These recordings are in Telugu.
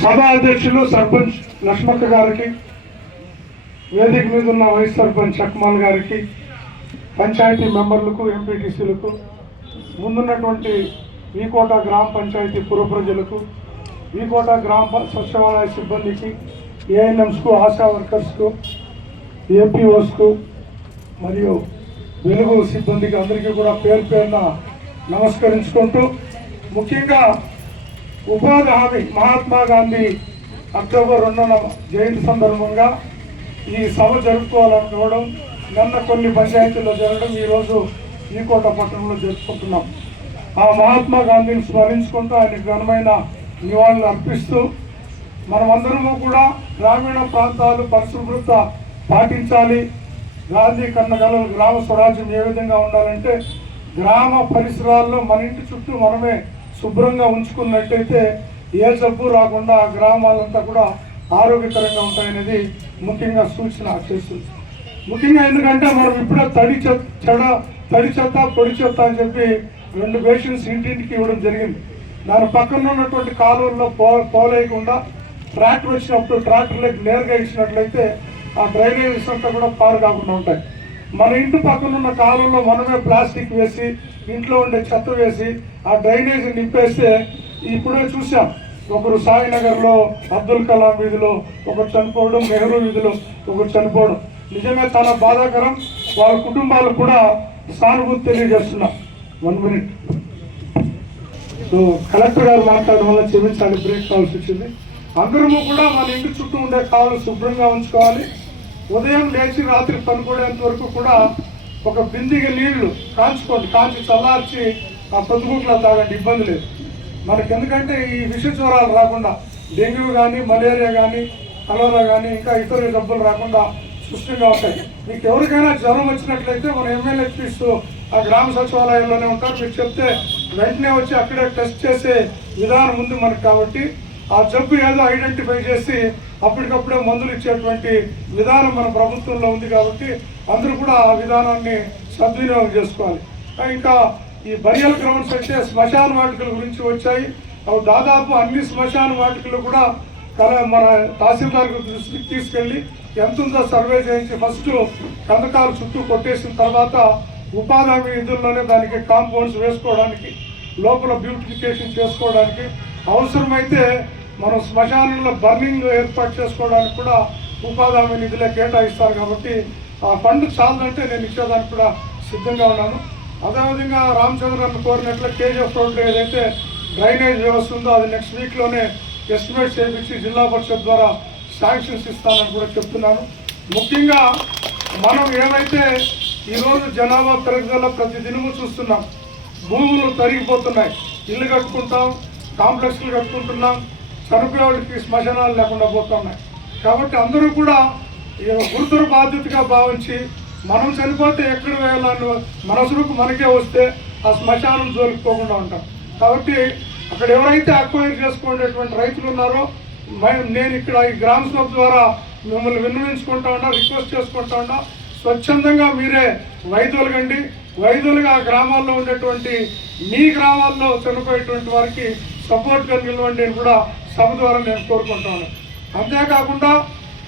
సభ అధ్యక్షులు సర్పంచ్ లక్ష్మక్క గారికి వేదిక మీద ఉన్న వైస్ సర్పంచ్ అక్మాల్ గారికి పంచాయతీ మెంబర్లకు ఎంపీటీసీలకు ముందున్నటువంటి ఈకోట గ్రామ పంచాయతీ పుర ప్రజలకు కోట గ్రామ ప- సచివాలయ సిబ్బందికి ఏఎన్ఎంస్కు ఆశా వర్కర్స్కు ఏపీఓస్కు మరియు వెలుగు సిబ్బందికి అందరికీ కూడా పేరు పేరున నమస్కరించుకుంటూ ముఖ్యంగా ఉపాధి హామీ మహాత్మా గాంధీ అక్టోబర్ రెండున జయంతి సందర్భంగా ఈ సభ జరుపుకోవాలనుకోవడం నిన్న కొన్ని పంచాయతీల్లో జరగడం ఈరోజు ఈ కోట పట్టణంలో జరుపుకుంటున్నాం. ఆ మహాత్మా గాంధీని స్మరించుకుంటూ ఆయనకు ఘనమైన నివాళులు అర్పిస్తూ మనమందరము కూడా గ్రామీణ ప్రాంతాలు పరిశుభ్రత పాటించాలి. గాంధీ కన్నగల గ్రామ స్వరాజ్యం ఏ విధంగా ఉండాలంటే గ్రామ పరిసరాల్లో మన ఇంటి చుట్టూ మనమే శుభ్రంగా ఉంచుకున్నట్టయితే ఏ జబ్బు రాకుండా ఆ గ్రామాలంతా కూడా ఆరోగ్యకరంగా ఉంటాయనేది ముఖ్యంగా సూచన చేస్తుంది. ముఖ్యంగా ఎందుకంటే మనం ఇప్పుడే తడి చెత్త చెడ తడి చెత్త పొడి చెత్త అని చెప్పి రెండు బేషన్స్ ఇంటింటికి ఇవ్వడం జరిగింది. దాని పక్కన ఉన్నటువంటి కాలువల్లో పో పోలేయకుండా ట్రాక్టర్ వచ్చినప్పుడు ట్రాక్టర్లకు నేరుగా ఇచ్చినట్లయితే ఆ డ్రైనేజెస్ అంతా కూడా పారు కాకుండా ఉంటాయి. మన ఇంటి పక్కన ఉన్న కాలంలో మనమే ప్లాస్టిక్ వేసి ఇంట్లో ఉండే చెత్త వేసి ఆ డ్రైనేజ్ నింపేస్తే ఇప్పుడే చూసాం ఒకరు సాయినగర్లో అబ్దుల్ కలాం వీధిలో ఒకరు చనిపోవడం నెహ్రూ వీధిలో ఒకరు చనిపోవడం. నిజమే చాలా బాధాకరం. వాళ్ళ కుటుంబాలు కూడా సానుభూతి తెలియజేస్తున్నా. వన్ మినిట్ సో కలెక్టర్ గారు మాట్లాడడం వల్ల క్షమించాలి బ్రేక్ కావాల్సి వచ్చింది. అందరము కూడా మన ఇంటి చుట్టూ ఉండే కావాలి శుభ్రంగా ఉంచుకోవాలి. ఉదయం లేచి రాత్రి పనుకోవడానికి వరకు కూడా ఒక బిందిగా నీళ్ళు కాంచుకోండి కాంచి చల్లార్చి ఆ పొద్దుగుట్లో తాగండి ఇబ్బంది లేదు. మనకి ఎందుకంటే ఈ విష జ్వరాలు రాకుండా డెంగ్యూ కానీ మలేరియా కానీ కలరా కానీ ఇంకా ఇతర జబ్బులు రాకుండా సుష్టిగా ఉంటాయి. మీకు ఎవరికైనా జ్వరం వచ్చినట్లయితే మన ఎమ్మెల్యేస్ ఆ గ్రామ సచివాలయంలోనే ఉంటారు. మీరు చెప్తే వెంటనే వచ్చి అక్కడే టెస్ట్ చేసే విధానం ఉంది మనకు కాబట్టి ఆ జబ్బు ఏదో ఐడెంటిఫై చేసి అప్పటికప్పుడే మందులు ఇచ్చేటువంటి విధానం మన ప్రభుత్వంలో ఉంది కాబట్టి అందరూ కూడా ఆ విధానాన్ని సద్వినియోగం చేసుకోవాలి. ఇంకా ఈ బరియల్ గ్రౌండ్స్ అయితే శ్మశాన వాటికల గురించి వచ్చాయి. అవి దాదాపు అన్ని శ్మశాన వాటికలు కూడా మన తహసీల్దార్ దృష్టికి తీసుకెళ్ళి ఎంత ఉందో సర్వే చేయించి ఫస్ట్ కందకాలు చుట్టూ కొట్టేసిన తర్వాత ఉపాధి హామీ నిధుల్లోనే దానికి కాంపౌండ్స్ వేసుకోవడానికి లోపల బ్యూటిఫికేషన్ చేసుకోవడానికి అవసరమైతే మనం శ్మశానంలో బర్నింగ్ ఏర్పాటు చేసుకోవడానికి కూడా ఉపాధి హామీ నిధులే కేటాయిస్తారు కాబట్టి ఆ ఫండ్ చాలంటే నేను ఇచ్చేదానికి కూడా సిద్ధంగా ఉన్నాను. అదేవిధంగా రామచంద్రన్ కోరినట్లు కేజీఎఫ్ రోడ్డు ఏదైతే డ్రైనేజ్ వ్యవస్థ ఉందో అది నెక్స్ట్ వీక్లోనే ఎస్టిమేట్ చేయించి జిల్లా పరిషత్ ద్వారా శాంక్షన్స్ ఇస్తానని కూడా చెప్తున్నాను. ముఖ్యంగా మనం ఏమైతే ఈరోజు జనాభా పెరుగుదల ప్రతి దినము చూస్తున్నాం. భూములు తరిగిపోతున్నాయి. ఇల్లు కట్టుకుంటాం కాంప్లెక్స్లు కట్టుకుంటున్నాం. చనిపోయేవాడికి శ్మశానాలు లేకుండా పోతున్నాయి. కాబట్టి అందరూ కూడా ఈ బాధ్యతగా భావించి మనం చనిపోతే ఎక్కడ వేయాలని మనసులకు మనకే వస్తే ఆ శ్మశానం జోలికిపోకుండా ఉంటాం. కాబట్టి అక్కడ ఎవరైతే అక్వైర్ చేసుకునేటువంటి రైతులు ఉన్నారో మే- నేను ఇక్కడ ఈ గ్రామ సభ ద్వారా మిమ్మల్ని విన్నవించుకుంటా ఉన్నా రిక్వెస్ట్ చేసుకుంటా ఉన్నా స్వచ్ఛందంగా మీరే వైదొలగండి వైదొలుగా ఆ గ్రామాల్లో ఉండేటువంటి మీ గ్రామాల్లో చనిపోయేటువంటి వారికి సపోర్ట్గా నిలవండి అని కూడా సభ ద్వారా నేను కోరుకుంటాను. అంతేకాకుండా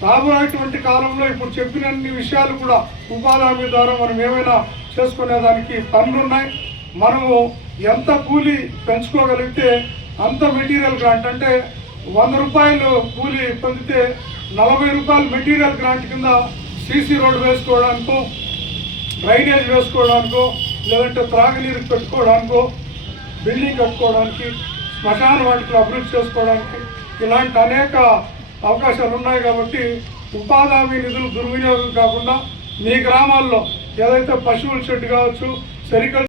రాబోయేటువంటి కాలంలో ఇప్పుడు చెప్పిన అన్ని విషయాలు కూడా ఉపాధి హామీ ద్వారా మనం ఏమైనా చేసుకునేదానికి పనులు ఉన్నాయి మనము ఎంత కూలి పెంచుకోగలిగితే అంత మెటీరియల్ గ్రాంట్ అంటే వంద రూపాయలు కూలి పొందితే నలభై రూపాయలు మెటీరియల్ గ్రాంట్ కింద సీసీ రోడ్డు వేసుకోవడానికో డ్రైనేజ్ వేసుకోవడానికో లేదంటే త్రాగునీరు పెట్టుకోవడానికో బిల్డింగ్ కట్టుకోవడానికి శ్మశాన వాటిలో అభివృద్ధి చేసుకోవడానికి ఇలాంటి అనేక అవకాశాలు ఉన్నాయి కాబట్టి ఉపాధి హామీ నిధులు దుర్వినియోగం కాకుండా మీ గ్రామాల్లో ఏదైతే పశువుల షెడ్ కావచ్చు సెరికల్చర్